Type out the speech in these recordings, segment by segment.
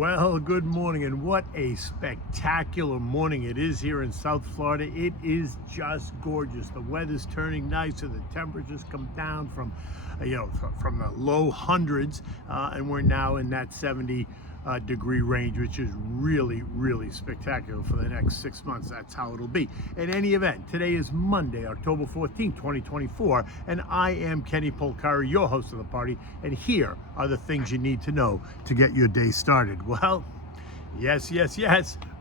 Well, good morning, and what a spectacular morning it is here in South Florida. It is just gorgeous. The weather's turning nicer. The temperatures come down from, from the low hundreds, and we're now in that 70 degree range, which is really, really spectacular for the next 6 months. That's how it'll be. In any event, today is Monday, October 14th, 2024, and I am Kenny Polcari, your host of the party, and here are the things you need to know to get your day started. Well, yes.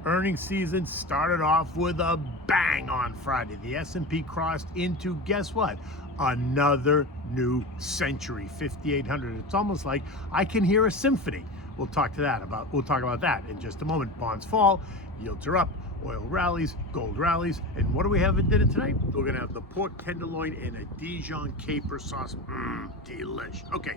Earnings season started off with a bang on Friday. The S&P crossed into, guess what? Another new century, 5,800. It's almost like I can hear a symphony. We'll talk about that in just a moment. Bonds fall, yields are up, oil rallies, gold rallies, and what do we have at dinner tonight? We're gonna have the pork tenderloin and a Dijon caper sauce. Delish. Okay,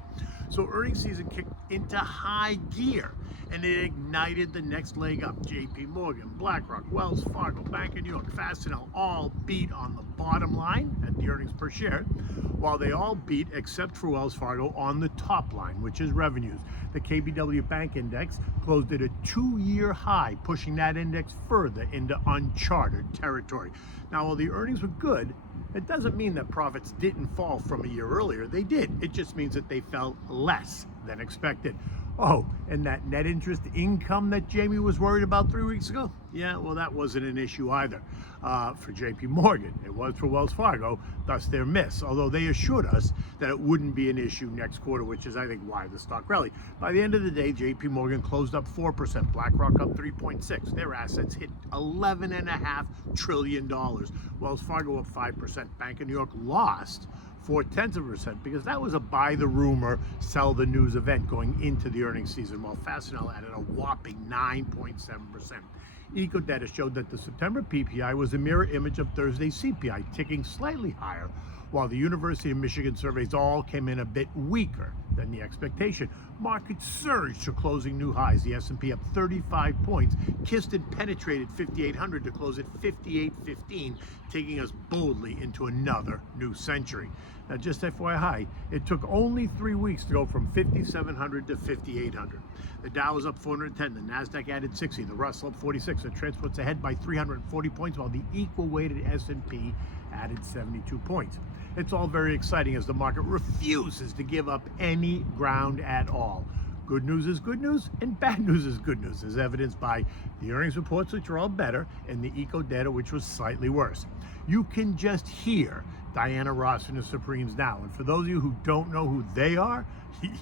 so earnings season kicked into high gear, and it ignited the next leg up. JP Morgan, Blackrock, Wells Fargo, Bank of New York, Fastenal all beat on the bottom line at the earnings per share, while they all beat, except for Wells Fargo, on the top line, which is revenues. The KBW Bank Index closed at a 2-year high, pushing that index further into uncharted territory. Now, while the earnings were good, it doesn't mean that profits didn't fall from a year earlier. They did. It just means that they fell less than expected. Oh, and that net interest income that Jamie was worried about 3 weeks ago? Yeah, well, that wasn't an issue either for JP Morgan. It was for Wells Fargo, thus their miss, although they assured us that it wouldn't be an issue next quarter, which is, I think, why the stock rallied. By the end of the day, JP Morgan closed up 4%, Blackrock up 3.6%. Their assets hit $11.5 trillion. Wells Fargo up 5%. Bank of New York lost 0.4% because that was a buy the rumor, sell the news event going into the earnings season, while Fastenal added a whopping 9.7%. Eco data showed that the September PPI was a mirror image of Thursday's CPI, ticking slightly higher, while the University of Michigan surveys all came in a bit weaker than the expectation. Markets surged to closing new highs. The S&P up 35 points, kissed and penetrated 5,800 to close at 5,815, taking us boldly into another new century. Now, just FYI, it took only 3 weeks to go from 5,700 to 5,800. The Dow was up 410, the Nasdaq added 60, the Russell up 46, the transport's ahead by 340 points, while the equal-weighted S&P added 72 points. It's all very exciting as the market refuses to give up any ground at all. Good news is good news, and bad news is good news, as evidenced by the earnings reports, which are all better, and the eco data, which was slightly worse. You can just hear Diana Ross and the Supremes now, and for those of you who don't know who they are,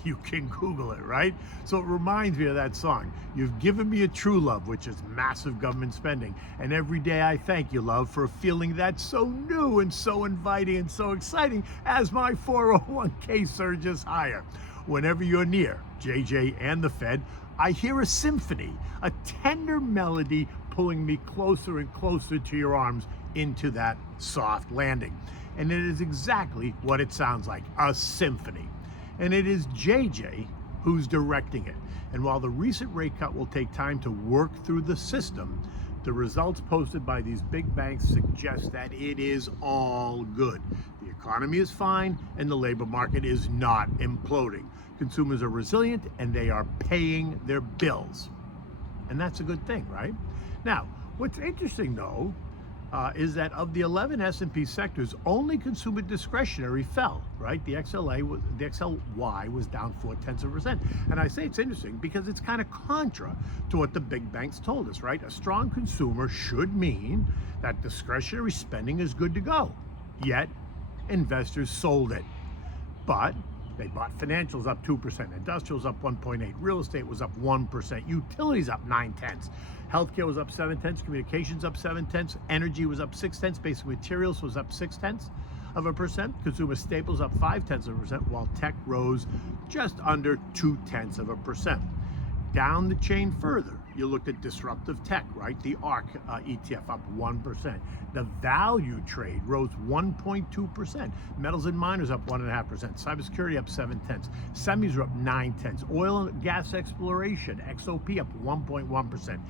you can Google it, right? So it reminds me of that song, "You've given me a true love," which is massive government spending, and every day I thank you, love, for a feeling that's so new and so inviting and so exciting as my 401k surges higher. Whenever you're near JJ and the Fed, I hear a symphony, a tender melody pulling me closer and closer to your arms into that soft landing. And it is exactly what it sounds like, a symphony. And it is JJ who's directing it. And while the recent rate cut will take time to work through the system, the results posted by these big banks suggest that it is all good. The economy is fine and the labor market is not imploding. Consumers are resilient and they are paying their bills. And that's a good thing, right? Now, what's interesting though, is that of the 11 S&P sectors, only consumer discretionary fell, right? The XLY was down 0.4%. And I say it's interesting because it's kind of contra to what the big banks told us, right? A strong consumer should mean that discretionary spending is good to go. Yet, investors sold it. But they bought financials up 2%, industrials up 1.8%, real estate was up 1%, utilities up 0.9%, healthcare was up 0.7%, communications up 0.7%, energy was up 0.6%, basic materials was up 0.6%, consumer staples up 0.5%, while tech rose just under 0.2%. Down the chain further, You looked at disruptive tech, right? The ARC ETF up 1%. The value trade rose 1.2%. Metals and miners up 1.5%. Cybersecurity up 0.7. Semis are up 0.9. Oil and gas exploration, XOP, up 1.1%.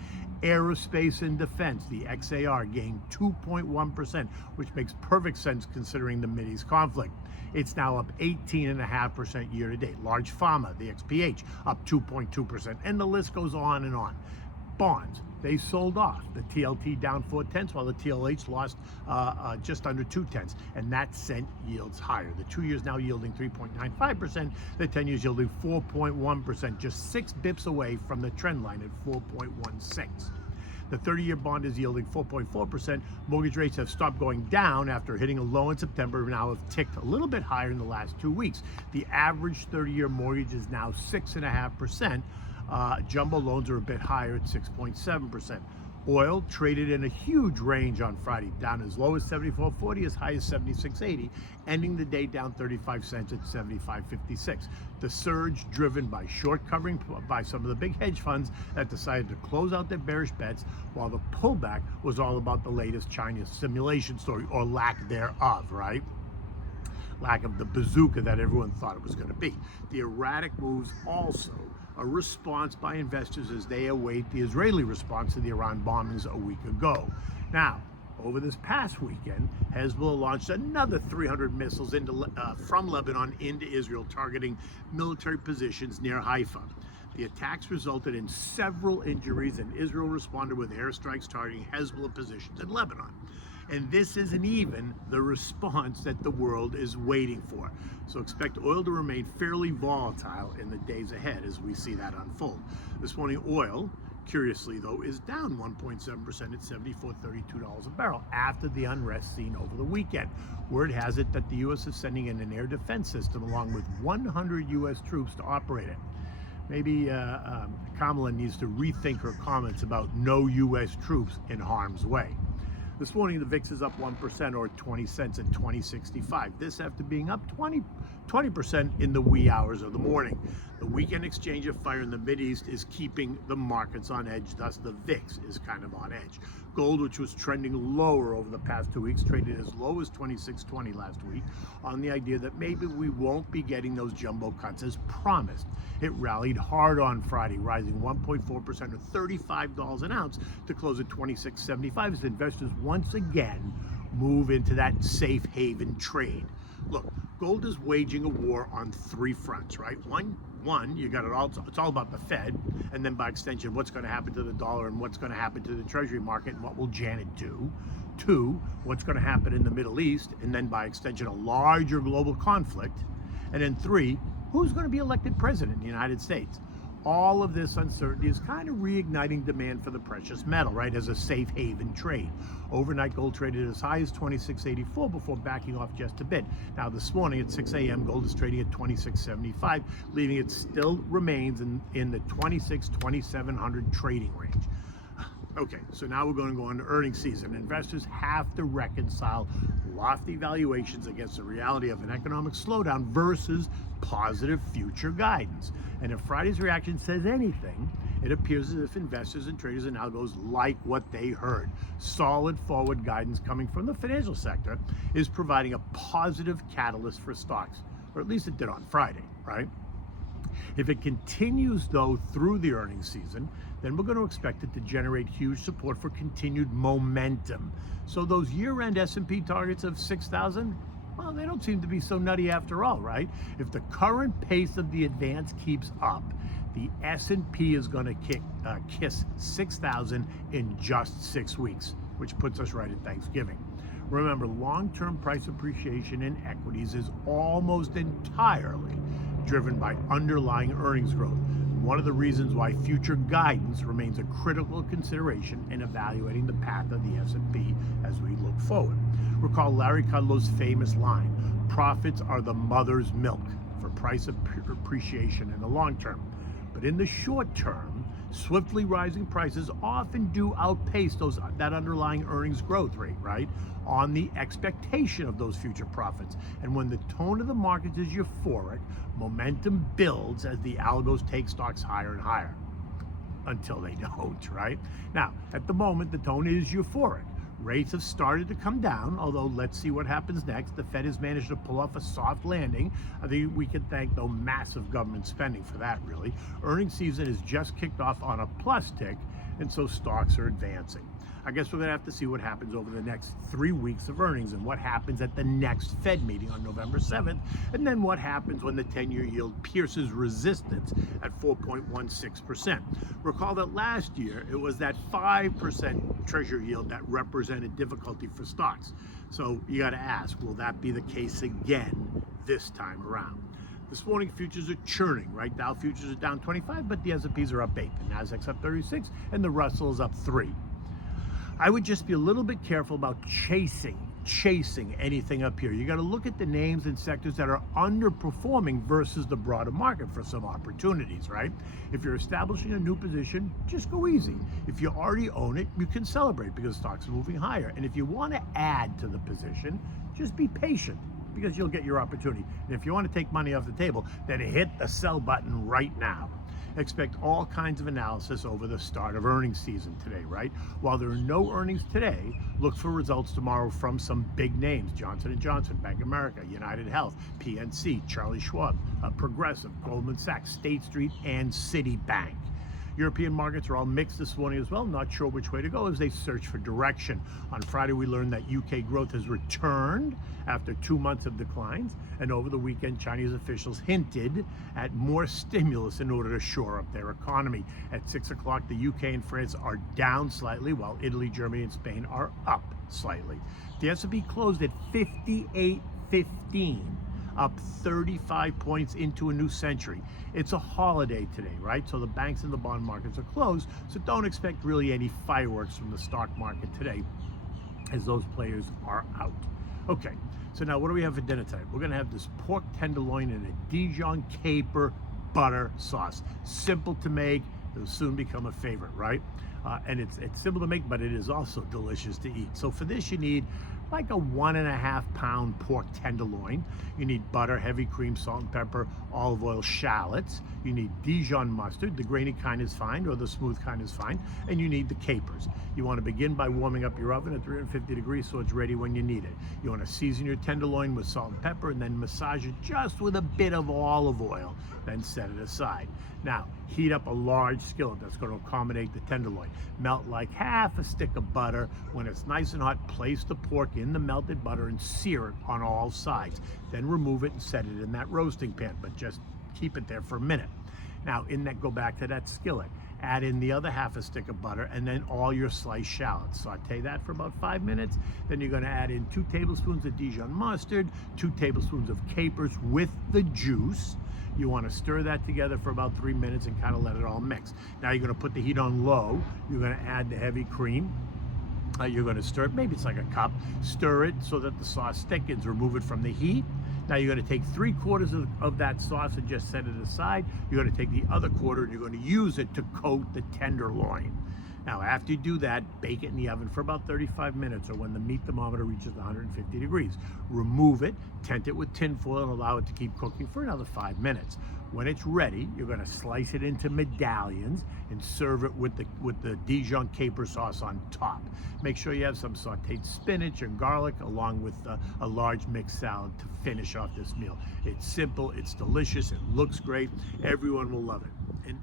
Aerospace and defense, the XAR, gained 2.1%, which makes perfect sense considering the Mideast conflict. It's now up 18.5% year to date. Large pharma, the XPH, up 2.2%, and the list goes on and on. Bonds, they sold off. The TLT down 0.4, while the TLH lost just under 0.2, and that sent yields higher. The 2 years now yielding 3.95%, the 10 years yielding 4.1%, just 6 bips away from the trend line at 4.16. The 30-year bond is yielding 4.4%. Mortgage rates have stopped going down after hitting a low in September, and now have ticked a little bit higher in the last 2 weeks. The average 30-year mortgage is now 6.5%. Jumbo loans are a bit higher at 6.7%. Oil traded in a huge range on Friday, down as low as 74.40, as high as 76.80, ending the day down 35 cents at 75.56. The surge driven by short covering by some of the big hedge funds that decided to close out their bearish bets, while the pullback was all about the latest China simulation story, or lack thereof, right? Lack of the bazooka that everyone thought it was going to be. The erratic moves also a response by investors as they await the Israeli response to the Iran bombings a week ago. Now, over this past weekend, Hezbollah launched another 300 missiles from Lebanon into Israel, targeting military positions near Haifa. The attacks resulted in several injuries, and Israel responded with airstrikes targeting Hezbollah positions in Lebanon. And this isn't even the response that the world is waiting for. So expect oil to remain fairly volatile in the days ahead as we see that unfold. This morning, oil, curiously though, is down 1.7% at $74.32 a barrel after the unrest seen over the weekend. Word has it that the U.S. is sending in an air defense system along with 100 U.S. troops to operate it. Maybe Kamala needs to rethink her comments about no U.S. troops in harm's way. This morning, the VIX is up 1% or 20 cents at 20.65. This after being up 20% in the wee hours of the morning. The weekend exchange of fire in the Mideast is keeping the markets on edge, thus the VIX is kind of on edge. Gold, which was trending lower over the past 2 weeks, traded as low as 26.20 last week on the idea that maybe we won't be getting those jumbo cuts as promised. It rallied hard on Friday, rising 1.4% or $35 an ounce to close at 26.75 as investors once again move into that safe haven trade. Look, gold is waging a war on 3 fronts, right? One, you got it all, it's all about the Fed, and then by extension, what's going to happen to the dollar and what's going to happen to the treasury market and what will Janet do. 2, what's going to happen in the Middle East, and then by extension, a larger global conflict. And then 3, who's going to be elected president in the United States? All of this uncertainty is kind of reigniting demand for the precious metal, right, as a safe haven trade. Overnight, gold traded as high as 26.84 before backing off just a bit. Now, this morning at 6 a.m., gold is trading at 26.75, leaving it still remains in the 26-2700 trading range. Okay, so now we're going to go on to earnings season. Investors have to reconcile lofty valuations against the reality of an economic slowdown versus positive future guidance. And if Friday's reaction says anything, it appears as if investors and traders and algos like what they heard. Solid forward guidance coming from the financial sector is providing a positive catalyst for stocks, or at least it did on Friday, right? If it continues, though, through the earnings season, then we're going to expect it to generate huge support for continued momentum. So those year-end S&P targets of 6,000, well, they don't seem to be so nutty after all, right? If the current pace of the advance keeps up, the S&P is going to kiss 6,000 in just 6 weeks, which puts us right at Thanksgiving. Remember, long-term price appreciation in equities is almost entirely driven by underlying earnings growth. One of the reasons why future guidance remains a critical consideration in evaluating the path of the S&P as we look forward. Recall Larry Kudlow's famous line, "Profits are the mother's milk for price appreciation in the long term." But in the short term, swiftly rising prices often do outpace that underlying earnings growth rate, right? On the expectation of those future profits. And when the tone of the markets is euphoric, momentum builds as the algos take stocks higher and higher. until they don't, right? Now, at the moment, the tone is euphoric. Rates have started to come down, although let's see what happens next. The Fed has managed to pull off a soft landing. I think we can thank, though, massive government spending for that, really. Earnings season has just kicked off on a plus tick, and so stocks are advancing. I guess we're going to have to see what happens over the next 3 weeks of earnings and what happens at the next Fed meeting on November 7th, and then what happens when the 10-year yield pierces resistance at 4.16%. Recall that last year it was that 5% Treasury yield that represented difficulty for stocks. So you got to ask, will that be the case again this time around? This morning, futures are churning, right? Dow futures are down 25, but the S&Ps are up 8, the Nasdaq's up 36, and the Russell is up 3. I would just be a little bit careful about chasing anything up here. You got to look at the names and sectors that are underperforming versus the broader market for some opportunities, right? If you're establishing a new position, just go easy. If you already own it, you can celebrate because stocks are moving higher. And if you want to add to the position, just be patient because you'll get your opportunity. And if you want to take money off the table, then hit the sell button right now. Expect all kinds of analysis over the start of earnings season today, right? While there are no earnings today, look for results tomorrow from some big names: Johnson & Johnson, Bank of America, United Health, PNC, Charlie Schwab, Progressive, Goldman Sachs, State Street, and Citibank. European markets are all mixed this morning as well, not sure which way to go as they search for direction. On Friday, we learned that UK growth has returned after 2 months of declines, and over the weekend, Chinese officials hinted at more stimulus in order to shore up their economy. At 6 o'clock, the UK and France are down slightly, while Italy, Germany, and Spain are up slightly. The S&P closed at 58.15. Up 35 points into a new century. It's a holiday today, right? So the banks and the bond markets are closed, so don't expect really any fireworks from the stock market today as those players are out. Okay, so now what do we have for dinner tonight? We're gonna have this pork tenderloin in a Dijon caper butter sauce. Simple to make, it'll soon become a favorite, right? And it's simple to make, but it is also delicious to eat. So for this, you need like a 1.5 pound pork tenderloin. You need butter, heavy cream, salt and pepper, olive oil, shallots. You need Dijon mustard, the grainy kind is fine, or the smooth kind is fine. And you need the capers. You want to begin by warming up your oven at 350 degrees so it's ready when you need it. You want to season your tenderloin with salt and pepper and then massage it just with a bit of olive oil, then set it aside. Now, heat up a large skillet that's going to accommodate the tenderloin. Melt like half a stick of butter. When it's nice and hot, place the pork in the melted butter and sear it on all sides. Then remove it and set it in that roasting pan, but just keep it there for a minute. Now, go back to that skillet. Add in the other half a stick of butter and then all your sliced shallots. Saute that for about 5 minutes. Then you're going to add in 2 tablespoons of Dijon mustard, 2 tablespoons of capers with the juice. You want to stir that together for about 3 minutes and kind of let it all mix. Now you're going to put the heat on low. You're going to add the heavy cream. You're going to stir it, maybe it's like a cup. Stir it so that the sauce thickens. Remove it from the heat. Now you're going to take 3/4 of that sauce and just set it aside. You're going to take the other quarter and you're going to use it to coat the tenderloin. Now, after you do that, bake it in the oven for about 35 minutes or when the meat thermometer reaches 150 degrees. Remove it, tent it with tin foil, and allow it to keep cooking for another 5 minutes. When it's ready, you're going to slice it into medallions and serve it with the Dijon caper sauce on top. Make sure you have some sauteed spinach and garlic along with a large mixed salad to finish off this meal. It's simple, it's delicious, it looks great, everyone will love it.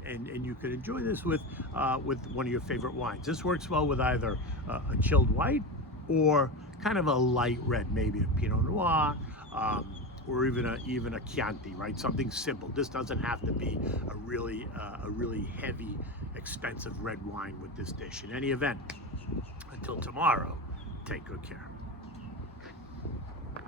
And you can enjoy this with one of your favorite wines. This works well with either a chilled white or kind of a light red, maybe a Pinot Noir, or even a Chianti, right? Something simple. This doesn't have to be a really heavy, expensive red wine with this dish. In any event, until tomorrow, take good care.